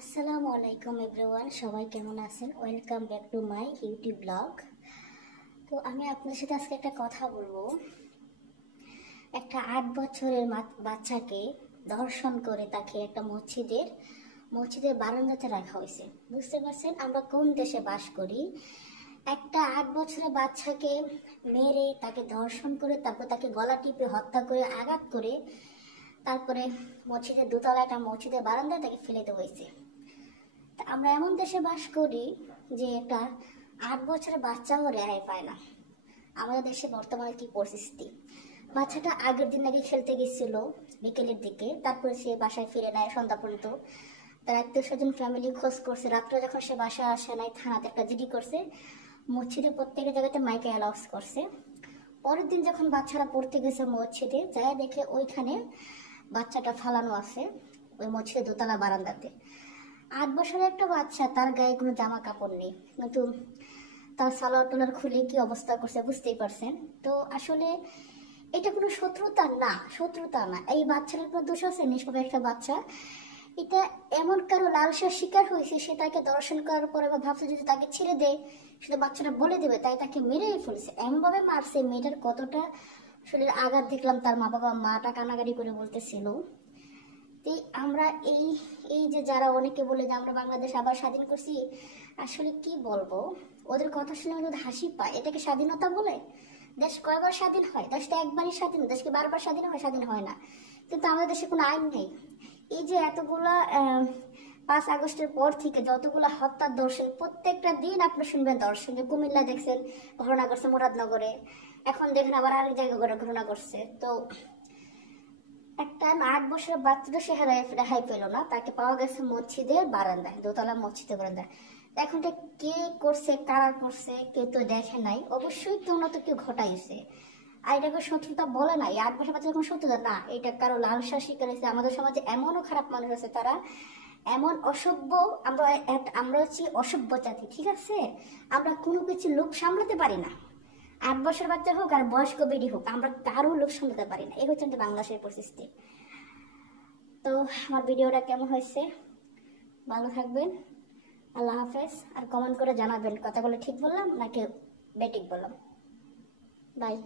আসসালামু আলাইকুম এভরিওয়ান, সবাই কেমন আছেন? Welcome back to my YouTube blog. তো আমি আপনার সাথে আজকে একটা কথা বলবো। একটা 8 বছরের বাচ্চাকে ধর্ষণ করে তাকে একটা মসজিদের বারান্দাতে রাখা হয়েছে। বুঝতে পারছেন আমরা কোন দেশে বাস করি? একটা 8 বছরের বাচ্চাকে মেরে তাকে ধর্ষণ করে তারপর তাকে গলা টিপে হত্যা করে আঘাত করে তারপরে মসজিদের দোতলা একটা মসজিদের বারান্দায় তাকে ফেলে দেওয়া হয়েছে। আমরা এমন দেশে বাস করি যে একটা 8 বছরের বাচ্চাও রেহাই পায় না। আমাদের দেশে বর্তমানে কি পরিস্থিতি? বাচ্চাটা আগের দিন নাকি খেলতে গেছিল বিকেলের দিকে, তারপরে সে বাসায় ফিরে নেয় সন্ধ্যা পর্যন্ত। তার আত্মীয় স্বজন ফ্যামিলি খোঁজ করছে, রাত্রে যখন সে বাসায় আসে নাই থানাতে একটা জিডি করছে, মসজিদে প্রত্যেকের জায়গাতে মাইকে অ্যালাউন্স করছে। পরের দিন যখন বাচ্চারা পড়তে গেছে মসজিদে, যাই দেখে ওইখানে বাচ্চাটা ফালানো আছে ওই মসজিদের দোতলা বারান্দাতে। 8 বছরের একটা বাচ্চা, তার গায়ে কোনো জামা কাপড় নেই, কিন্তু তার সালোয়ার টোলার খুলে কি অবস্থা করছে বুঝতেই পারছেন। তো আসলে এটা কোনো শত্রুতা না। এই বাচ্চাটার কোনো দোষ আছে? নিষ্পাপ একটা বাচ্চা। এটা এমন কারো লালসার শিকার হয়েছে, সে তাকে দর্শন করার পরে বা ভাবছে যদি তাকে ছেড়ে দেয় সেটা বাচ্চাটা বলে দেবে, তাই তাকে মেরেই ফেলছে। এমনভাবে মারছে, মেয়েটার কতটা শরীরে আঘাত দেখলাম। তার মাটা কানাগাড়ি করে বলতেছিল। আমরা এই এই যে যারা অনেকে বলে যে আমরা বাংলাদেশ আবার স্বাধীন করছি, আসলে কি বলবো, ওদের কথা শুনে আমাদের হাসি পায়। এটাকে স্বাধীনতা বলে? দেশ কয়বার স্বাধীন হয়? দেশটা একবারই স্বাধীন, দেশকে বারবার স্বাধীন হয় না। কিন্তু আমাদের দেশে কোনো আইন নেই। এই যে এতগুলা 5 আগস্টের পর থেকে যতগুলা হত্যার দর্শন, প্রত্যেকটা দিন আপনি শুনবেন দর্শন। যে কুমিল্লা দেখছেন ঘটনা করছে, মুরাদনগরে, এখন দেখেন আবার আরেক জায়গায় ঘটনা করছে। তো একটা 8 বছরের বাচ্চাটা সে রেহাই পেল না, তাকে পাওয়া গেছে মসজিদের বারান্দায়, দোতলা মসজিদের বারান্দায়। এখন কে করছে, কারা করছে, কেউ তো দেখে নাই। অবশ্যই কেউ না তো কেউ ঘটাইছে। আর এটাকে শত্রুতা বলে না। এই 8 বছর বাচ্চা কোনো শত্রুতা না, এটা কারো লালসা শিকার হয়েছে। আমাদের সমাজে এমনও খারাপ মানুষ আছে, তারা এমন অসভ্য। আমরা হচ্ছি অসভ্য জাতি, ঠিক আছে? আমরা কোনো কিছু লোক সামলাতে পারি না। 8 বছর বাচ্চা হোক আর বয়স্ক বেডি হোক, আমরা কারো লোক সামলাতে পারি না। এই হচ্ছে আমাদের বাংলাদেশের পরিস্থিতি। তো আমার ভিডিওটা কেমন হয়েছে? ভালো থাকবেন। আল্লাহ হাফেজ। আর কমেন্ট করে জানাবেন কথাগুলো ঠিক বললাম নাকি বেঠিক বললাম। বাই।